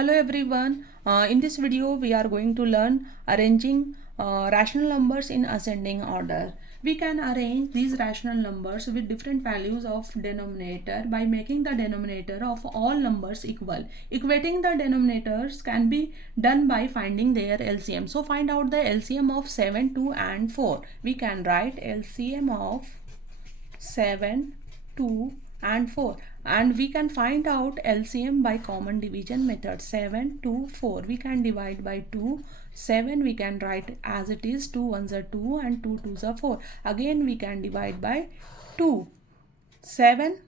Hello everyone. In this video we are going to learn arranging rational numbers in ascending order. We can arrange these rational numbers with different values of denominator by making the denominator of all numbers equal. Equating the denominators can be done by finding their LCM. So find out the LCM of 7, 2 and 4. We can write LCM of 7, 2 and 4, and we can find out LCM by common division method. 7, 2, 4 we can divide by 2. 7 we can write as it is, 2 ones are 2 and 2 twos are 4. Again we can divide by 2. 7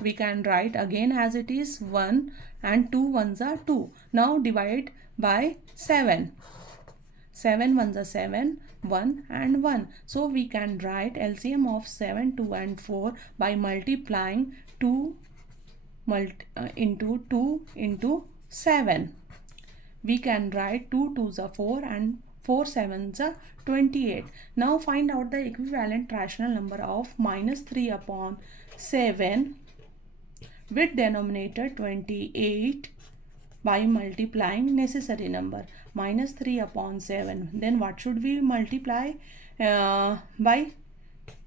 we can write again as it is, 1 and 2 ones are 2. Now divide by 7. 7 ones are 7, 1 and 1. So we can write LCM of 7, 2 and 4 by multiplying 2 into 2 into 7. We can write 2 2s are 4 and 4 7s are 28. Now find out the equivalent rational number of minus 3 upon 7 with denominator 28 by multiplying necessary number. Minus 3 upon 7. Then what should we multiply by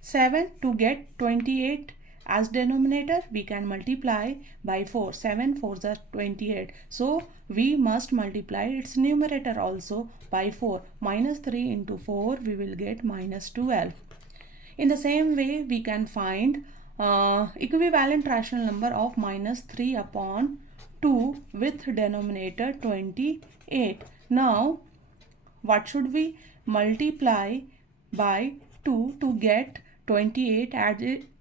7 to get 28 as denominator? We can multiply by 4. 7 4s are 28. So we must multiply its numerator also by 4. Minus 3 into 4 we will get minus 12. In the same way we can find equivalent rational number of minus 3 upon 2 with denominator 28. Now what should we multiply by 2 to get 28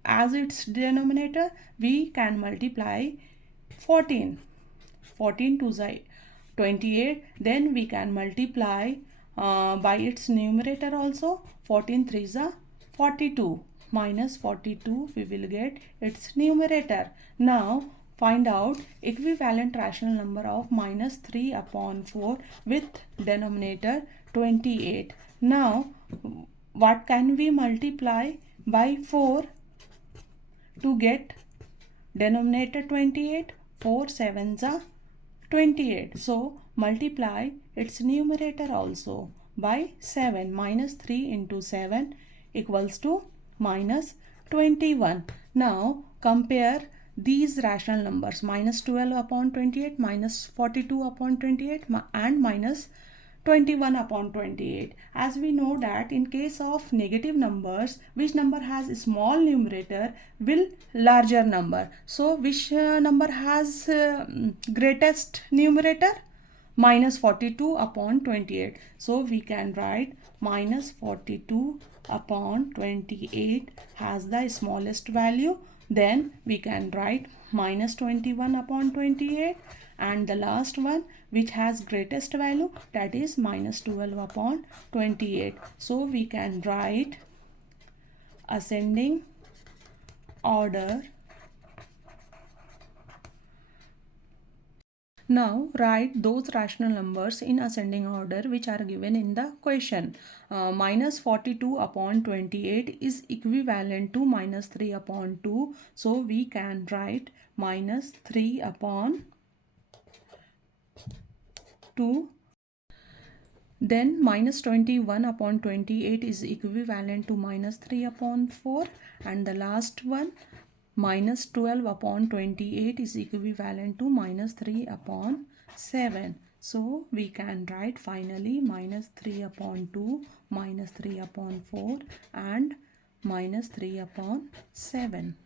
as its denominator? We can multiply 14. 14 to 28. Then we can multiply by its numerator also. 14 3s are 42. Minus 42 we will get its numerator. Now find out equivalent rational number of minus 3 upon 4 with denominator 28. Now what can we multiply by 4 to get denominator 28? 4 7s are 28. So multiply its numerator also by 7. Minus 3 into 7 equals to minus 21. Now compare these rational numbers, minus 12 upon 28, minus 42 upon 28 and minus 21 upon 28. As we know that in case of negative numbers, which number has a small numerator will larger number. So which number has greatest numerator? Minus 42 upon 28. So we can write minus 42 upon 28 has the smallest value. Then we can write minus 21 upon 28, and the last one which has greatest value, that is minus 12 upon 28. So we can write ascending order. Now write those rational numbers in ascending order which are given in the question. Minus 42 upon 28 is equivalent to minus 3 upon 2. So we can write minus 3 upon 2. Then minus 21 upon 28 is equivalent to minus 3 upon 4. And the last one, minus 12 upon 28 is equivalent to minus 3 upon 7. So we can write finally minus 3 upon 2, minus 3 upon 4 and minus 3 upon 7.